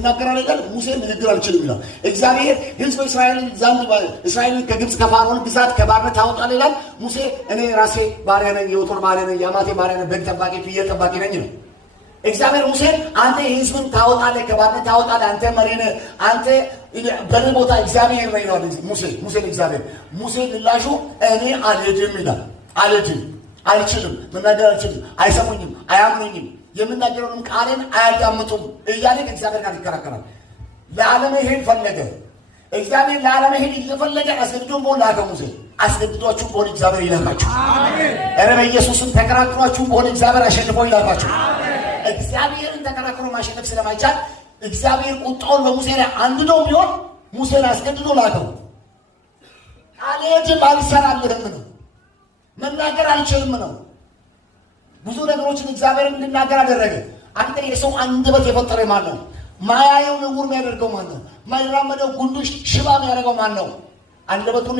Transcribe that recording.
ይናገራል ይላል። ሙሴ ንግግር አልችልም ይላል። እግዚአብሔር ሕዝብ እስራኤልን ከግብጽ ከፋርዖን ግዛት ከባርነት ታወጣለህ ይላል። ሙሴ እኔ ራሴ ባሪያ ነኝ፣ የወቶር ባሪያ ነኝ፣ የአማቴ ባሪያ ነኝ፣ በግ ጠባቂ ፍየል ጠባቂ ነኝ ነው። እግዚአብሔር ሙሴን አንተ ሕዝብን ታወጣለህ፣ ከባርነት ታወጣለህ፣ አንተ መሪ ነህ፣ አንተ በኔ ቦታ እግዚአብሔር ነው ይላል። ሙሴን እግዚአብሔር ሙሴ ምላሹ እኔ አልሄድም ይላል። አልችልም፣ መናገር አልችልም፣ አይሰሙኝም፣ አያምኑኝም፣ የምናገረውንም ቃሌን አያዳምጡም እያለ ከእግዚአብሔር ጋር ይከራከራል። ለዓለመሄድ ፈለገ። እግዚአብሔር ለዓለመሄድ እየፈለገ አስገድዶ ቦን ላከ። ሙሴ አስገድዷችሁ ቦን እግዚአብሔር ይላካችሁ። ኧረ በኢየሱስም ተከራክሯችሁ ቦን እግዚአብሔር አሸንፎ ይላካችሁ። እግዚአብሔርን ተከራክሮ ማሸነፍ ስለማይቻል እግዚአብሔር ቁጣውን በሙሴ ላይ አንድዶ ቢሆን ሙሴን አስገድዶ ላከው። አልሄድም፣ አልሰራልህም ነው። መናገር አልችልም ነው። ብዙ ነገሮችን እግዚአብሔር እንድናገር አደረገ። አንተ የሰው አንደበት የፈጠረ ማን ነው? ማያየው ዕውር የሚያደርገው ማን ነው? ማይራመደው ጉንዱሽ ሽባ የሚያደርገው ማን ነው? አንደበቱን